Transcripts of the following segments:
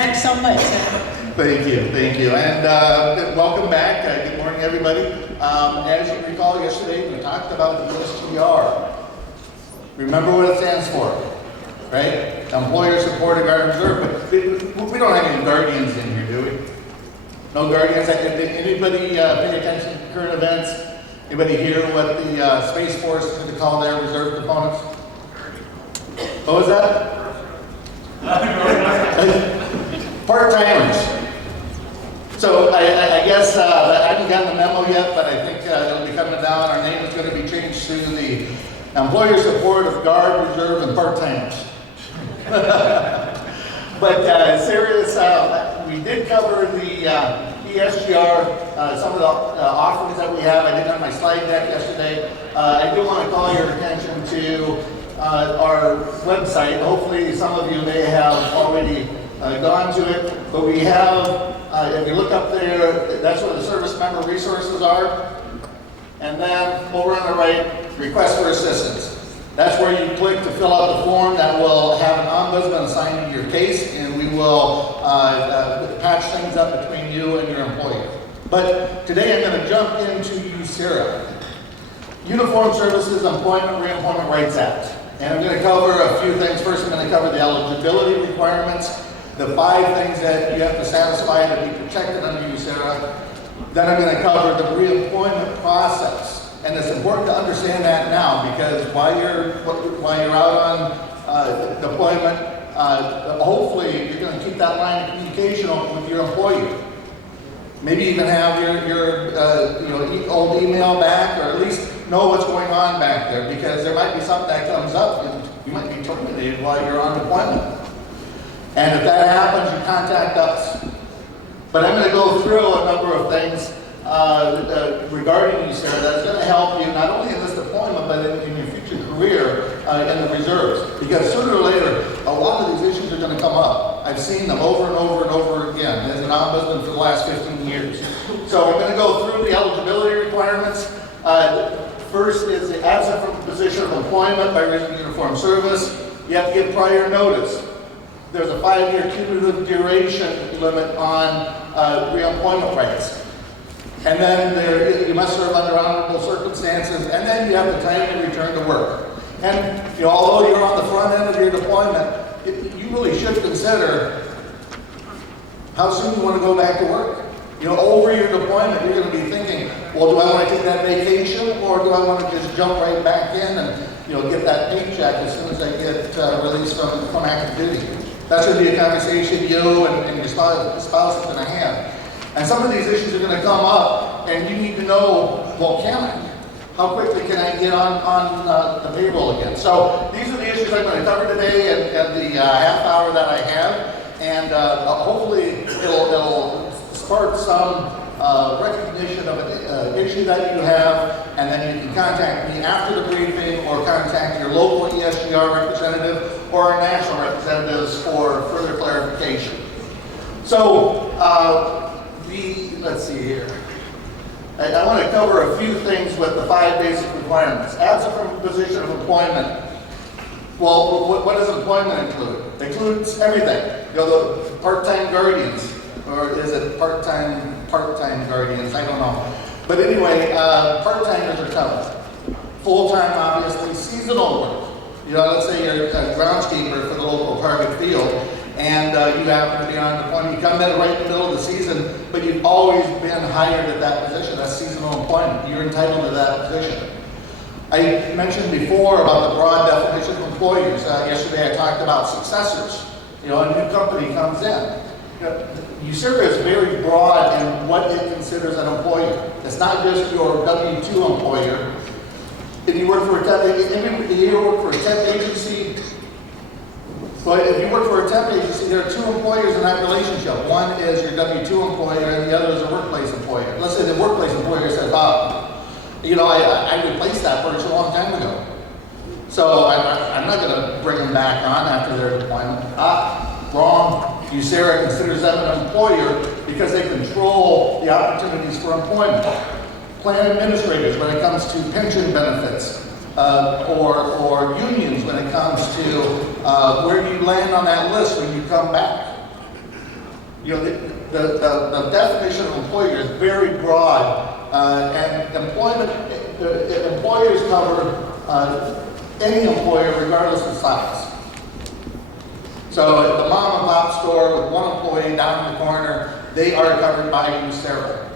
Thanks so much. Thank you, and welcome back. Good morning, everybody. As you recall, yesterday we talked about the ESGR. Remember what it stands for, right? Employer Supported Guard and Reserve. But we don't have any guardians in here, do we? No guardians. Anybody pay attention to current events? Anybody hear what the Space Force is going to call their reserve components? What was that? Part-timers. So I guess I haven't gotten the memo yet, but I think it'll be coming down. Our name is going to be changed to the Employer Support of Guard, Reserve, and Part-timers. But serious, we did cover the ESGR, some of the offerings that we have. I did on my slide deck yesterday. I do want to call your attention to our website. Hopefully some of you may have already gone to it, but we have, if you look up there, that's where the service member resources are. And then over on the right, request for assistance. That's where you click to fill out the form that will have an ombudsman assigned to your case, and we will patch things up between you and your employer. But today I'm going to jump into USERRA, Uniform Services Employment Reemployment Rights Act. And I'm going to cover a few things. First, I'm going to cover the eligibility requirements, the 5 things that you have to satisfy to be protected under USERRA. Then I'm going to cover the reemployment process. And it's important to understand that now, because while you're out on deployment, hopefully you're going to keep that line of communication open with your employer. Maybe even have your old email back, or at least know what's going on back there, because there might be something that comes up and you might be terminated while you're on deployment. And if that happens, you contact us. But I'm going to go through a number of things regarding USERRA that's going to help you not only in this deployment, but in your future career in the reserves. Because sooner or later, a lot of these issues are going to come up. I've seen them over and over and over again as an ombudsman for the last 15 years. So we're going to go through the eligibility requirements. First is the absent from the position of employment by reason of uniform service. You have to give prior notice. There's a 5-year cumulative duration limit on reemployment rights. And then you must serve under honorable circumstances, and then you have the time to return to work. And although you're on the front end of your deployment, you really should consider how soon you want to go back to work. Over your deployment, you're going to be thinking, well, do I want to take that vacation, or do I want to just jump right back in and get that paycheck as soon as I get released from active duty? That's going to be a conversation you and your spouse is going to have. And some of these issues are going to come up, and you need to know, well, can I? How quickly can I get on the payroll again? So these are the issues I'm going to cover today at the half hour that I have, and hopefully it'll spark some recognition of an issue that you have, and then you can contact me after the briefing, or contact your local ESGR representative or our national representatives for further clarification. So let's see here. I want to cover a few things with the 5 basic requirements. Absent from a position of employment. Well, what does employment include? It includes everything. The part-time guardians, or is it part-time guardians? I don't know. But anyway, part-timers are covered. Full-time, obviously, seasonal work. Let's say you're a groundskeeper for the local target field, and you happen to be on deployment. You come in right in the middle of the season, but you've always been hired at that position. That's seasonal employment. You're entitled to that position. I mentioned before about the broad definition of employers. Yesterday I talked about successors. A new company comes in. USERRA is very broad in what it considers an employer. It's not just your W-2 employer. If you work for a temp agency, but if you work for a temp agency, there are 2 employers in that relationship. One is your W-2 employer, and the other is a workplace employer. Let's say the workplace employer says, I replaced that person a long time ago. So I'm not going to bring them back on after their deployment. Wrong. USERRA considers them an employer because they control the opportunities for employment. Plan administrators when it comes to pension benefits, or unions when it comes to where you land on that list when you come back. You know, the definition of employer is very broad, and employers cover any employer regardless of size. So at the mom and pop store with one employee down in the corner, they are covered by USERRA.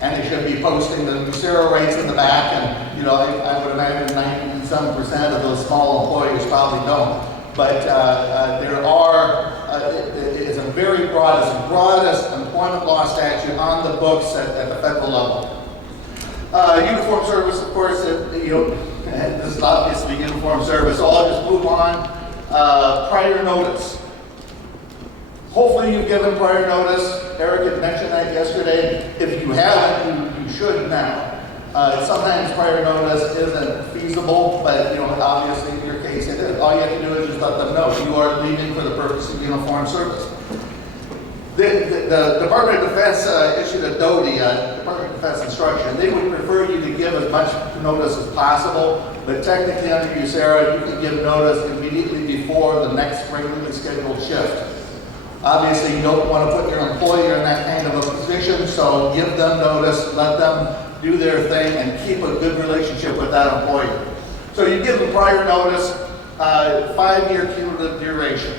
And they should be posting the USERRA rates in the back, and you know, I would imagine 90-some% of those small employers probably don't. But there are, it's a very broad, it's the broadest employment law statute on the books at the federal level. Uniform service, of course, you know, this is obviously uniform service, so I'll just move on. Prior notice. Hopefully you've given prior notice. Eric had mentioned that yesterday. If you haven't, you should now. Sometimes prior notice isn't feasible, but you know, obviously in your case it is. All you have to do is just let them know you are leaving for the purpose of uniform service. The Department of Defense issued a DOTI, Department of Defense instruction. They would prefer you to give as much notice as possible, but technically under USERRA, you can give notice immediately before the next regularly scheduled shift. Obviously, you don't want to put your employer in that kind of a position, so give them notice, let them do their thing, and keep a good relationship with that employer. So you give them prior notice, 5-year cumulative duration.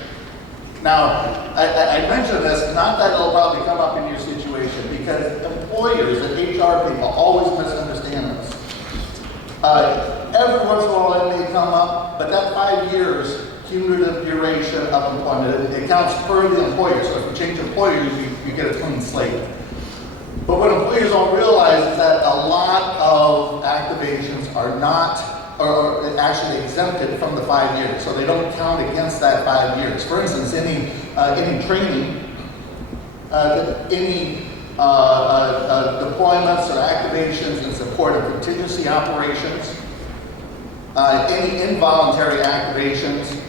Now, I mentioned this, not that it'll probably come up in your situation, because employers and HR people always misunderstand this. Every once in a while it may come up, but that 5 years cumulative duration of employment, it counts per the employer. So if you change employers, you get a clean slate. But what employers don't realize is that a lot of activations are not, or actually exempted from the 5 years. So they don't count against that 5 years. For instance, any training, any deployments or activations in support of contingency operations, any involuntary activations,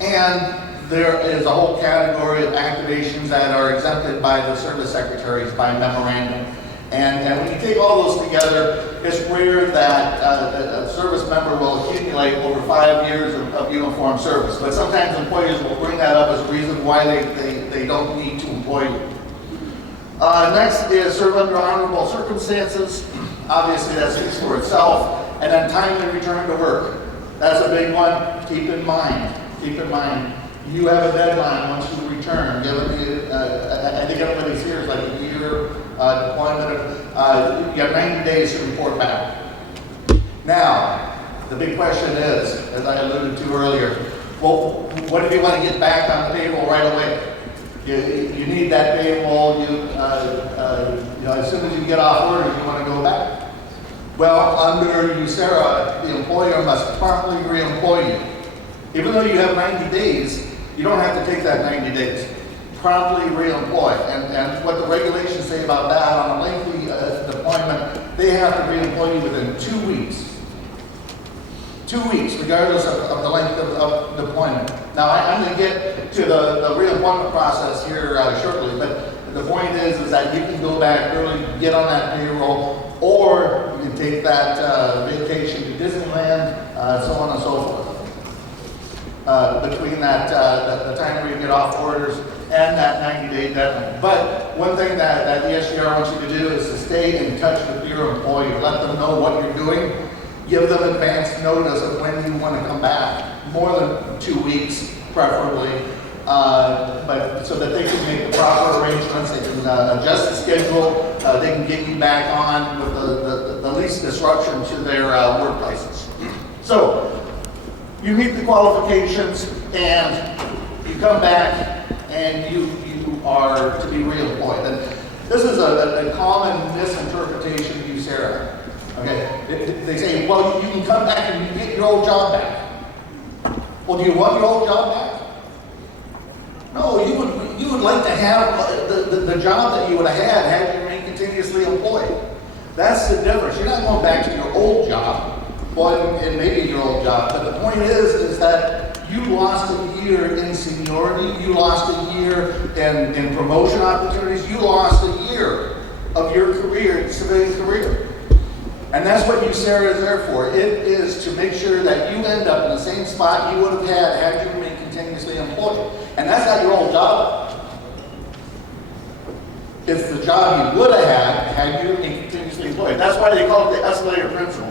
and there is a whole category of activations that are exempted by the service secretaries by memorandum. And when you take all those together, it's rare that a service member will accumulate over 5 years of uniform service. But sometimes employers will bring that up as a reason why they don't need to employ you. Next is serve under honorable circumstances. Obviously that speaks for itself. And then timely return to work. That's a big one. Keep in mind, you have a deadline once you return. I think everybody's here is like a year deployment. You have 90 days to report back. Now, the big question is, as I alluded to earlier, well, what if you want to get back on the payroll right away? You need that payroll. As soon as you get off orders, you want to go back. Well, under USERRA, the employer must promptly re-employ you. Even though you have 90 days, you don't have to take that 90 days. Promptly re-employ. And what the regulations say about that, on a lengthy deployment, they have to re-employ you within 2 weeks. 2 weeks, regardless of the length of deployment. Now, I'm going to get to the re-employment process here shortly, but the point is that you can go back early, get on that payroll, or you can take that vacation to Disneyland, so on and so forth. Between that, the time where you get off orders and that 90-day deadline. But one thing that the ESGR wants you to do is to stay in touch with your employer. Let them know what you're doing. Give them advance notice of when you want to come back. More than 2 weeks, preferably. But so that they can make the proper arrangements, they can adjust the schedule, they can get you back on with the least disruption to their workplaces. So, you meet the qualifications and you come back and you are to be reemployed. And this is a common misinterpretation of USERRA. Okay, they say, well, you can come back and you can get your old job back. Well, do you want your old job back? No, you would like to have the job that you would have had you remained continuously employed. That's the difference. You're not going back to your old job. Well, and maybe your old job, but the point is that you lost a year in seniority, you lost a year in promotion opportunities, you lost a year of your career, civilian career. And that's what USERRA is there for. It is to make sure that you end up in the same spot you would have had you remained continuously employed. And that's not your old job. It's the job you would have had you been continuously employed. That's why they call it the escalator principle.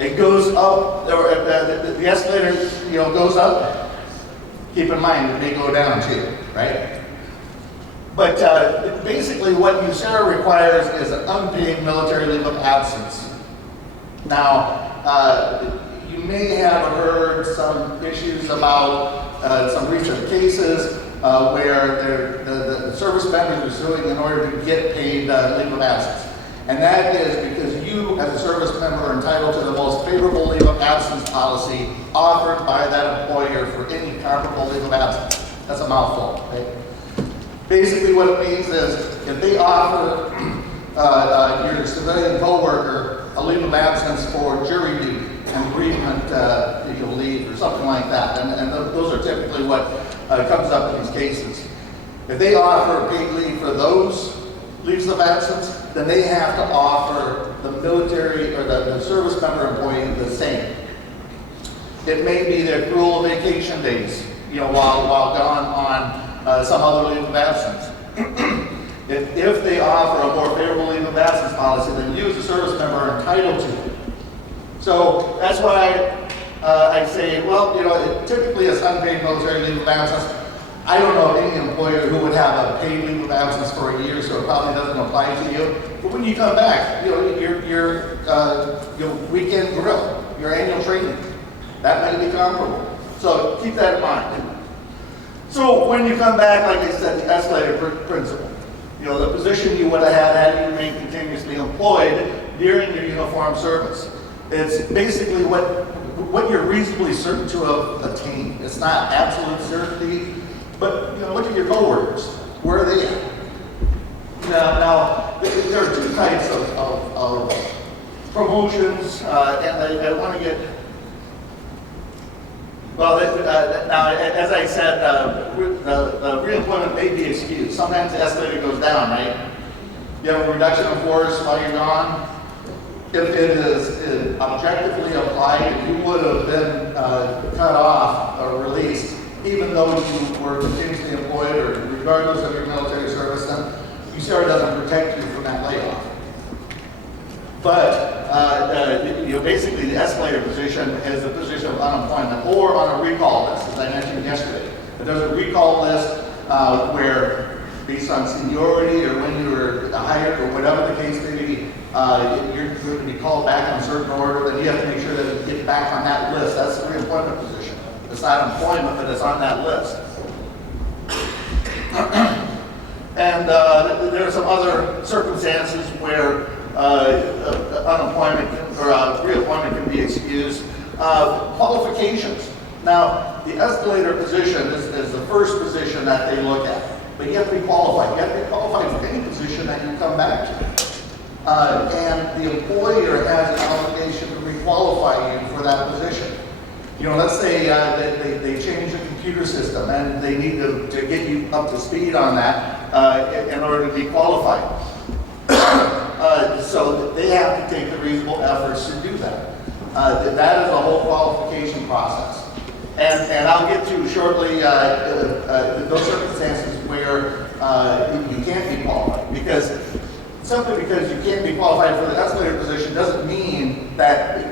It goes up, or the escalator, goes up. Keep in mind, it may go down too, right? But basically what USERRA requires is an unpaid military leave of absence. Now, you may have heard some issues about some recent cases where the service members are suing in order to get paid leave of absence. And that is because you, as a service member, are entitled to the most favorable leave of absence policy offered by that employer for any comparable leave of absence. That's a mouthful, right? Basically what it means is if they offer your civilian coworker a leave of absence for jury duty and bereavement leave or something like that, and those are typically what comes up in these cases. If they offer paid leave for those leaves of absence, then they have to offer the military or the service member employee the same. It may be their accrual of vacation days, while gone on some other leave of absence. If they offer a more favorable leave of absence policy, then you as a service member are entitled to it. So that's why I say, well, typically it's unpaid military leave of absence. I don't know any employer who would have a paid leave of absence for a year, so it probably doesn't apply to you. But when you come back, your weekend grill, your annual training, that may be comparable. So keep that in mind. So when you come back, like I said, the escalator principle. The position you would have had you remained continuously employed during your uniform service. It's basically what you're reasonably certain to have attained. It's not absolute certainty, but look at your coworkers. Where are they at? Now there are two types of promotions, and I want to get. Well, now, as I said, the reemployment may be excused. Sometimes the escalator goes down, right? You have a reduction of force while you're gone. If it is objectively applied, and you would have been cut off or released, even though you were continuously employed or regardless of your military service, then USERRA doesn't protect you from that layoff. But basically the escalator position is a position of unemployment or on a recall list, as I mentioned yesterday. If there's a recall list where, based on seniority or when you were hired or whatever the case may be, you're going to be called back on a certain order, then you have to make sure that you get back on that list. That's the reemployment position. It's not employment, but it's on that list. And there are some other circumstances where unemployment or reemployment can be excused. Qualifications. Now, the escalator position is the first position that they look at, but you have to be qualified. You have to be qualified for any position that you come back to. And the employer has an obligation to re-qualify you for that position. Let's say they change the computer system and they need to get you up to speed on that in order to be qualified. So they have to take the reasonable efforts to do that. That is a whole qualification process. And I'll get to shortly those circumstances where you can't be qualified. Because simply because you can't be qualified for the escalator position doesn't mean that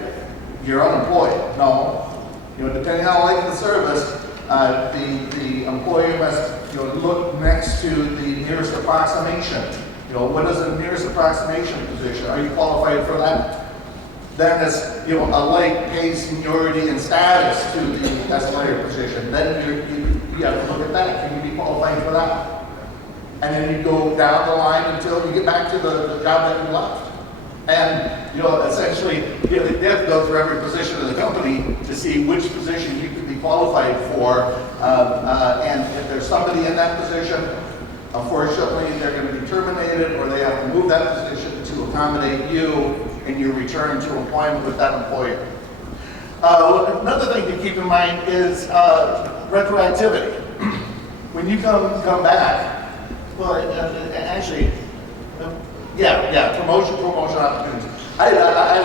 you're unemployed. No. Depending on length of service, the employer must look next to the nearest approximation. What is the nearest approximation position? Are you qualified for that? Then it's a like pay, seniority, and status to the escalator position. Then you have to look at that. Can you be qualified for that? And then you go down the line until you get back to the job that you left. And essentially, they have to go through every position of the company to see which position you could be qualified for. And if there's somebody in that position, unfortunately, they're going to be terminated, or they have to move that position to accommodate you in your return to employment with that employer. Another thing to keep in mind is retroactivity. When you come back, well, actually, promotion opportunities. I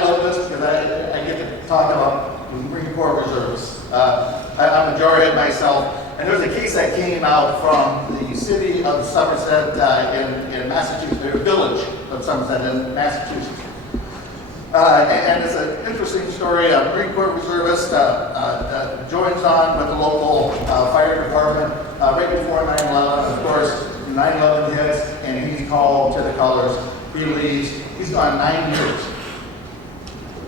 love this because I get to talk about Marine Corps reservists. I'm a jarhead myself, and there's a case that came out from the city of Somerset in Massachusetts, or village of Somerset in Massachusetts. And it's an interesting story. A Marine Corps reservist joins on with the local fire department right before 9/11. Of course, 9/11 hits, and he's called to the colors. He leaves. He's gone 9 years.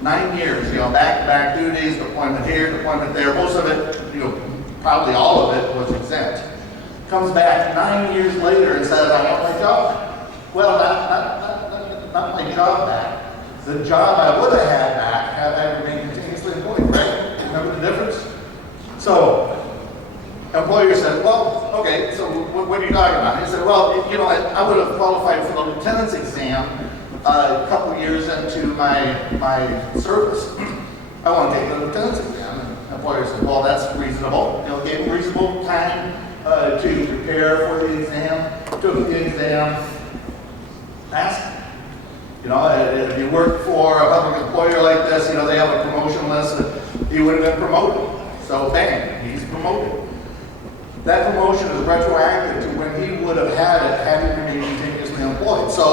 9 years, back-to-back duties, deployment here, deployment there. Most of it, probably all of it was exempt. Comes back 9 years later and says, "I want my job." Well, not my job back. The job I would have had back had I remained continuously employed, right? Remember the difference? So, employer said, "Well, okay, so what are you talking about?" He said, "Well, I would have qualified for the lieutenant's exam a couple years into my service. I want to take the lieutenant's exam." And the employer said, "Well, that's reasonable." Gave him reasonable time to prepare for the exam, took the exam, passed. If you work for a public employer like this, they have a promotion list. He would have been promoted. So bang, he's promoted. That promotion is retroactive to when he would have had it had he remained continuously employed. So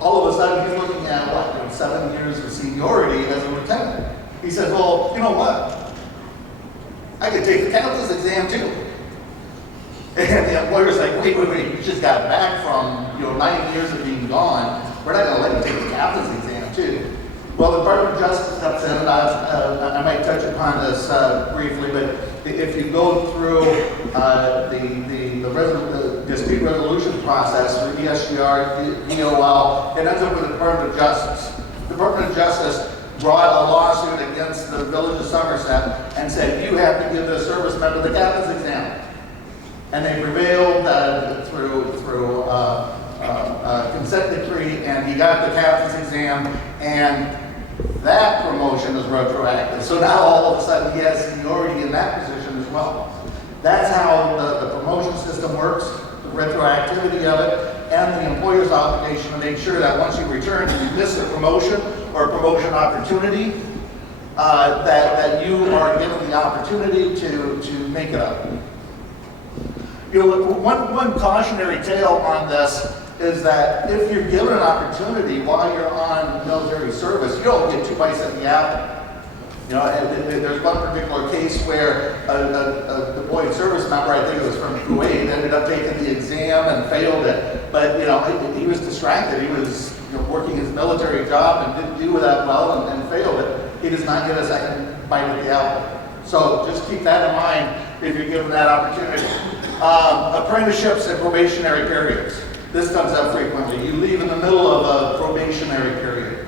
all of a sudden he's looking at 7 years of seniority as a lieutenant. He says, "Well, you know what? I could take the captain's exam too." And the employer's like, wait, you just got back from 9 years of being gone. We're not going to let you take the captain's exam too. Well, the Department of Justice steps in, and I might touch upon this briefly, but if you go through the dispute resolution process for ESGR, DOL, it ends up with the Department of Justice. The Department of Justice brought a lawsuit against the Village of Somerset and said, "You have to give the service member the captain's exam." And they prevailed through consent decree, and he got the captain's exam, and that promotion is retroactive. So now all of a sudden he has seniority in that position as well. That's how the promotion system works, the retroactivity of it, and the employer's obligation to make sure that once you return and you miss a promotion or a promotion opportunity, that you are given the opportunity to make it up. One cautionary tale on this is that if you're given an opportunity while you're on military service, you don't get 2 bites at the apple. There's one particular case where a deployed service member, I think it was from Kuwait, ended up taking the exam and failed it. But he was distracted. He was working his military job and didn't do that well and failed it. He does not get a second bite at the apple. So just keep that in mind if you're given that opportunity. Apprenticeships and probationary periods. This comes up frequently. You leave in the middle of a probationary period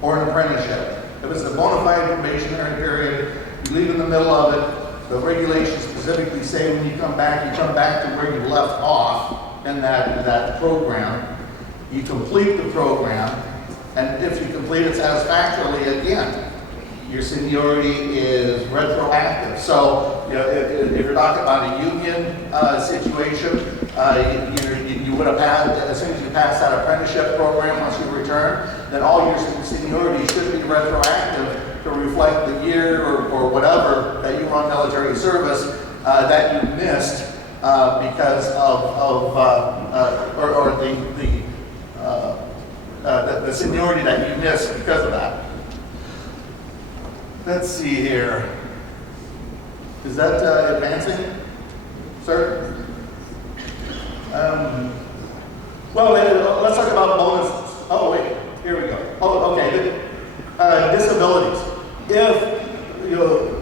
or an apprenticeship. If it's a bona fide probationary period, you leave in the middle of it. The regulations specifically say when you come back to where you left off in that program. You complete the program, and if you complete it satisfactorily, again, your seniority is retroactive. So, if you're talking about a union situation, you would have had, as soon as you pass that apprenticeship program, once you return, then all your seniority should be retroactive to reflect the year or whatever that you were on military service that you missed because the seniority that you missed because of that. Let's see here. Is that advancing, sir? Well, let's talk about bonuses. Oh, wait, here we go. Oh, okay. Disabilities. If,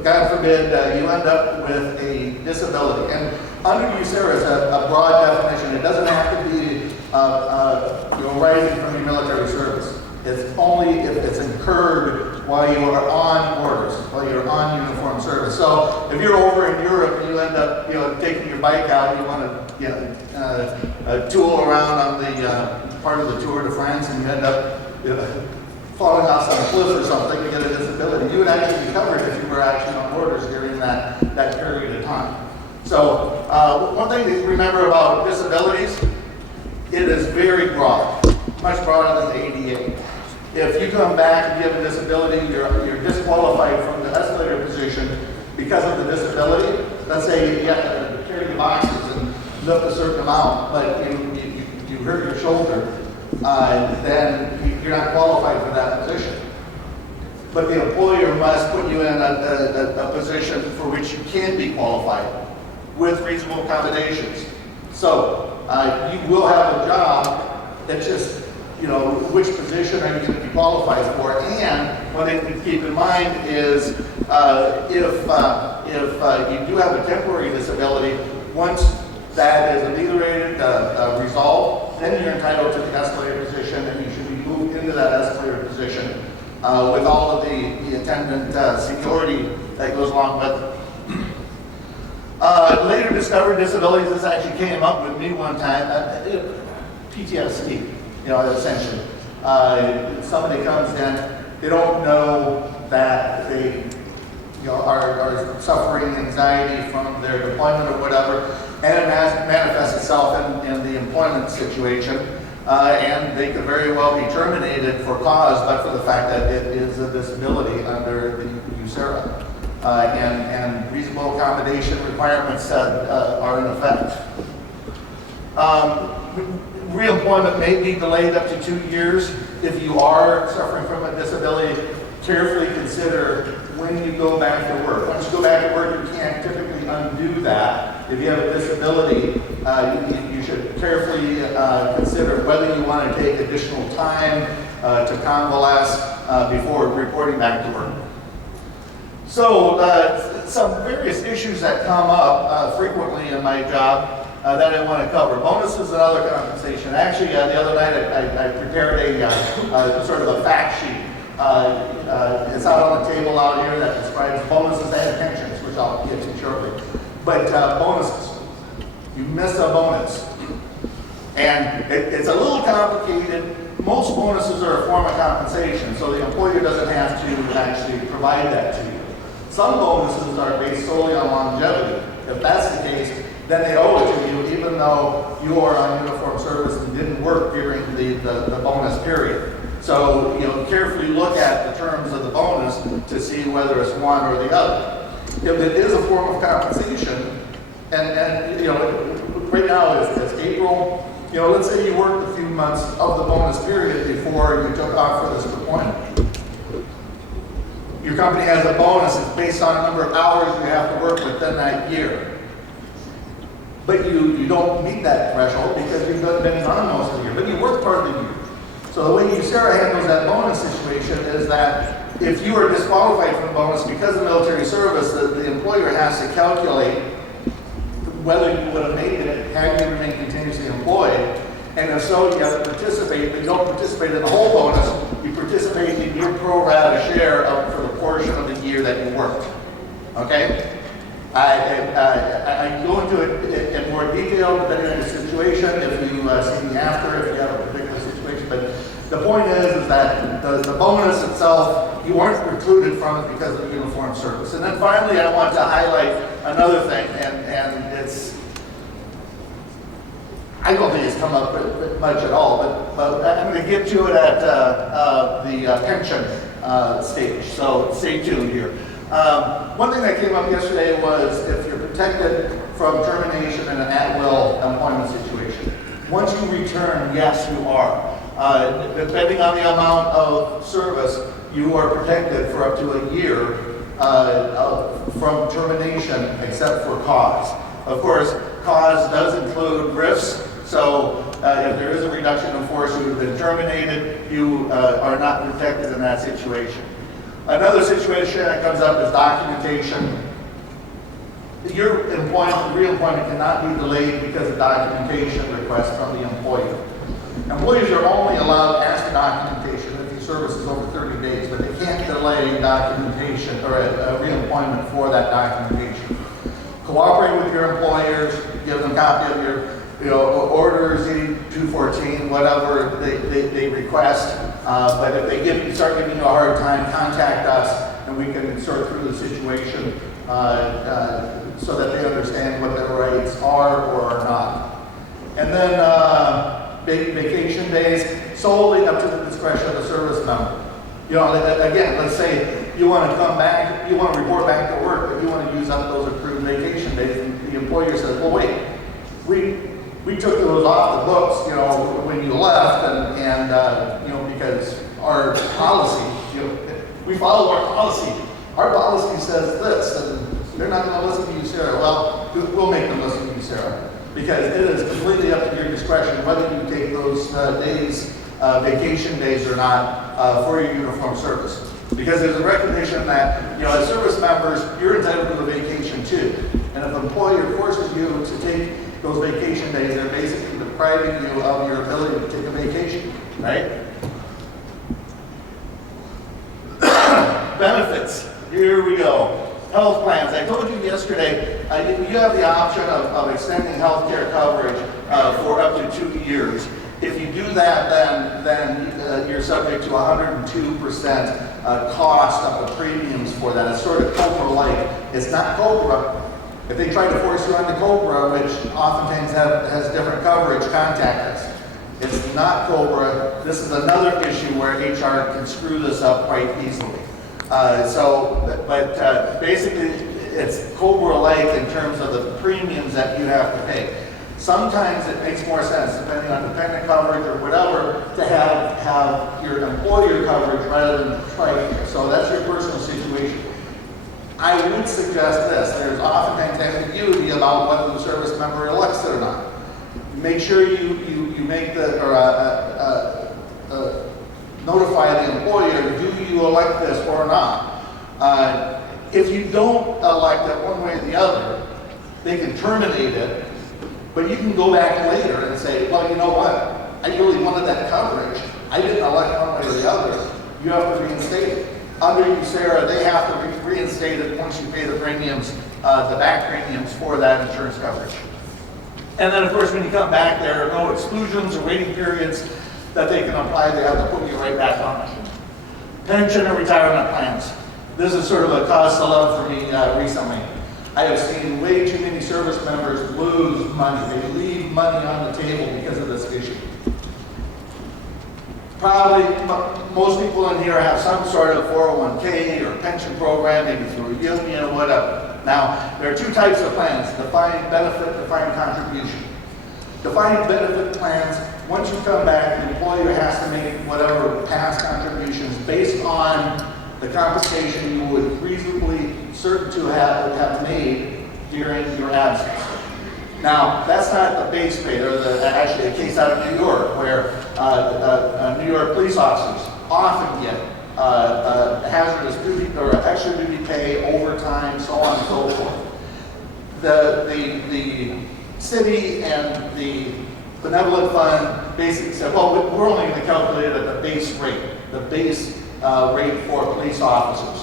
God forbid, you end up with a disability, and under USERRA is a broad definition. It doesn't have to be rising from your military service. It's only if it's incurred while you are on orders, while you're on uniform service. So if you're over in Europe and you end up, taking your bike out, you want to, tool around on the part of the Tour de France, and you end up falling off some cliff or something, you get a disability. You would actually be covered if you were actually on orders during that period of time. So one thing to remember about disabilities, it is very broad, much broader than the ADA. If you come back and you have a disability, you're disqualified from the escalator position because of the disability. Let's say you have to carry the boxes and lift a certain amount, but you hurt your shoulder, then you're not qualified for that position. But the employer must put you in a position for which you can be qualified with reasonable accommodations. So you will have a job. It's just, which position are you going to be qualified for? And what you keep in mind is if you do have a temporary disability, once that is ameliorated, resolved, then you're entitled to the escalator position, and you should be moved into that escalator position with all of the attendant seniority that goes along with it. Later discovered disabilities. This actually came up with me one time. PTSD, essentially. Somebody comes in, they don't know that they are suffering anxiety from their deployment or whatever, and it manifests itself in the employment situation, and they could very well be terminated for cause, but for the fact that it is a disability under the USERRA. And reasonable accommodation requirements are in effect. Reemployment may be delayed up to 2 years. If you are suffering from a disability, carefully consider when you go back to work. Once you go back to work, you can't typically undo that. If you have a disability, you should carefully consider whether you want to take additional time to convalesce before reporting back to work. So some various issues that come up frequently in my job that I want to cover. Bonuses and other compensation. Actually, the other night I prepared a sort of a fact sheet. It's out on the table out here that describes bonuses and pensions, which I'll get to shortly. But bonuses. You miss a bonus. And it's a little complicated. Most bonuses are a form of compensation, so the employer doesn't have to actually provide that to you. Some bonuses are based solely on longevity. If that's the case, then they owe it to you, even though you are on uniform service and didn't work during the bonus period. So, carefully look at the terms of the bonus to see whether it's one or the other. If it is a form of compensation, and right now it's April, let's say you worked a few months of the bonus period before you took off for this deployment. Your company has a bonus. It's based on a number of hours you have to work within that year. But you don't meet that threshold because you've been gone most of the year, but you work part of the year. So the way USERRA handles that bonus situation is that if you are disqualified from the bonus because of military service, the employer has to calculate whether you would have made it had you remained continuously employed. And if so, you have to participate, but you don't participate in the whole bonus. You participate in your pro rata share for the portion of the year that you worked. Okay? I go into it in more detail depending on the situation, if you see me after, if you have a particular situation. But the point is that the bonus itself, you aren't precluded from it because of uniform service. And then finally, I want to highlight another thing, and it's, I don't think it's come up much at all, but I'm going to get to it at the pension stage, so stay tuned here. One thing that came up yesterday was if you're protected from termination in an at-will employment situation. Once you return, yes, you are. Depending on the amount of service, you are protected for up to a year from termination, except for cause. Of course, cause does include risks. So if there is a reduction in force, you have been terminated, you are not protected in that situation. Another situation that comes up is documentation. Your reemployment cannot be delayed because of documentation requests from the employer. Employers are only allowed to ask for documentation if your service is over 30 days, but they can't delay documentation or a reemployment for that documentation. Cooperate with your employers, give them a copy of your orders, 214, whatever they request. But if they start giving you a hard time, contact us and we can sort through the situation so that they understand what their rights are or are not. And then vacation days solely up to the discretion of the service member. Again, let's say you want to come back, you want to report back to work, but you want to use up those accrued vacation days, and the employer says, well, wait, we took those off the books, you know, when you left, and you know, because our policy, you know, we follow our policy. Our policy says this, and they're not going to listen to you, Sarah. Well, we'll make them listen to you, Sarah, because it is completely up to your discretion whether you take those days, vacation days or not, for your uniform service. Because there's a recognition that, you know, as service members, you're entitled to a vacation too. And if an employer forces you to take those vacation days, they're basically depriving you of your ability to take a vacation, right? Benefits. Here we go. Health plans. I told you yesterday, you have the option of extending health care coverage for up to 2 years. If you do that, then you're subject to 102% cost of the premiums for that. It's sort of COBRA-like. It's not COBRA. If they try to force you onto COBRA, which oftentimes has different coverage, contact us. It's not COBRA. This is another issue where HR can screw this up quite easily. Basically, it's COBRA-like in terms of the premiums that you have to pay. Sometimes it makes more sense, depending on dependent coverage or whatever, to have your employer coverage rather than private. So that's your personal situation. I would suggest this. There's oftentimes ambiguity about whether the service member elects it or not. Make sure you make notify the employer, do you elect this or not? If you don't elect it one way or the other, they can terminate it, but you can go back later and say, well, you know what? I really wanted that coverage. I didn't elect one way or the other. You have to reinstate it. Under USERRA, they have to reinstate it once you pay the premiums, the back premiums for that insurance coverage. And then, of course, when you come back, there are no exclusions or waiting periods that they can apply. They have to put you right back on it. Pension or retirement plans. This is sort of a cause to love for me recently. I have seen way too many service members lose money. They leave money on the table because of this issue. Probably most people in here have some sort of 401k or pension program, maybe through a union or whatever. Now, there are two types of plans: defined benefit, defined contribution. Defined benefit plans, once you come back, the employer has to make whatever past contributions based on the compensation you would reasonably certain to have made during your absence. Now, that's not the base pay. There's actually a case out of New York where New York police officers often get hazardous duty or extra duty pay, overtime, so on and so forth. The city and the benevolent fund basically said, well, we're only going to calculate it at the base rate rate for police officers.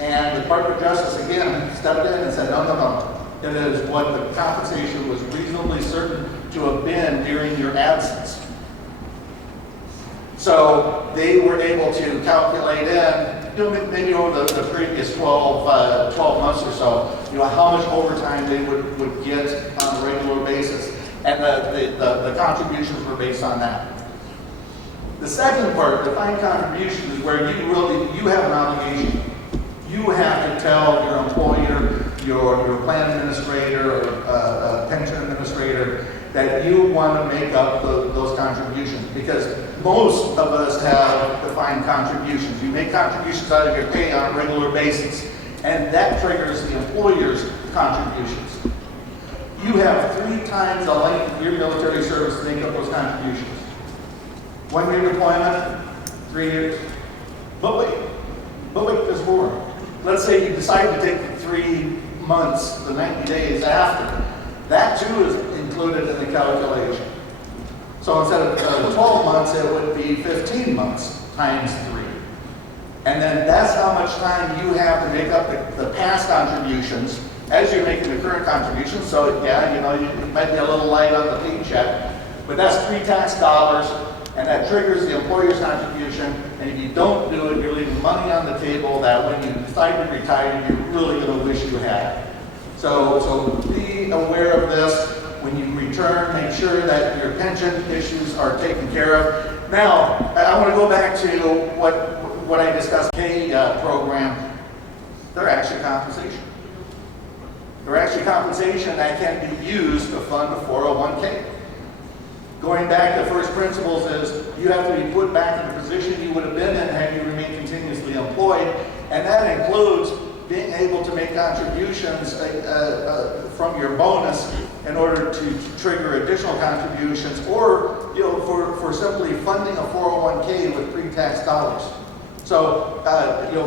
And the Department of Justice again stepped in and said, no. It is what the compensation was reasonably certain to have been during your absence. So they were able to calculate in, maybe over the previous 12 months or so, how much overtime they would get on a regular basis. And the contributions were based on that. The second part, defined contribution, is where you have an obligation. You have to tell your employer, your plan administrator, or pension administrator, that you want to make up those contributions, because most of us have defined contributions. You make contributions out of your pay on a regular basis, and that triggers the employer's contributions. You have 3 times the length of your military service to make up those contributions. 1 year deployment, 3 years. But wait, there's more. Let's say you decide to take the 3 months, the 90 days after. That too is included in the calculation. So instead of 12 months, it would be 15 months times 3. And then that's how much time you have to make up the past contributions as you're making the current contributions. So yeah, you might be a little light on the paycheck, but that's pre-tax dollars, and that triggers the employer's contribution. And if you don't do it, you're leaving money on the table that when you decide to retire, you're really going to wish you had. So be aware of this. When you return, make sure that your pension issues are taken care of. Now, I want to go back to what I discussed, K program. They're actually compensation. They're actually compensation that can be used to fund a 401k. Going back to first principles is you have to be put back in the position you would have been in had you remained continuously employed, and that includes being able to make contributions from your bonus in order to trigger additional contributions, or for simply funding a 401k with pre-tax dollars. So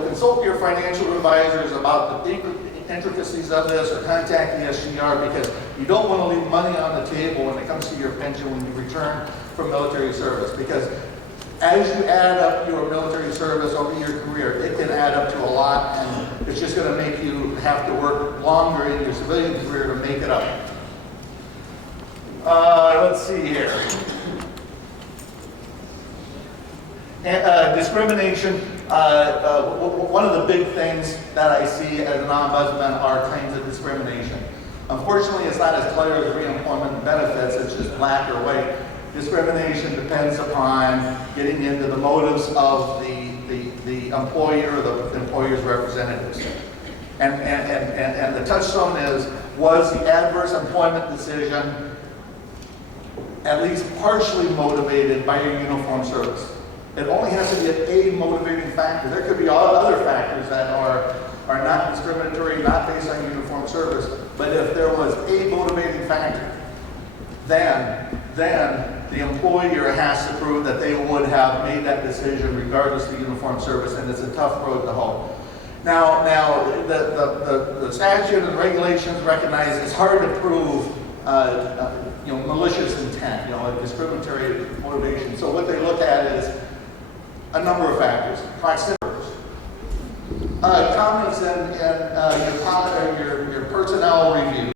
consult your financial advisors about the intricacies of this, or contact ESGR, because you don't want to leave money on the table when it comes to your pension when you return from military service, because as you add up your military service over your career, it can add up to a lot, and it's just going to make you have to work longer in your civilian career to make it up. Let's see here. Discrimination. One of the big things that I see as an ombudsman are claims of discrimination. Unfortunately, it's not as clear as reemployment benefits. It's just black or white. Discrimination depends upon getting into the motives of the employer or the employer's representatives. And the touchstone is, was the adverse employment decision at least partially motivated by your uniform service? It only has to be a motivating factor. There could be all other factors that are not discriminatory, not based on uniform service. But if there was a motivating factor, then the employer has to prove that they would have made that decision regardless of uniform service, and it's a tough road to hoe. Now the statute and regulations recognize it's hard to prove malicious intent, a discriminatory motivation. So what they look at is a number of factors. Proximity. Comments in your personnel review.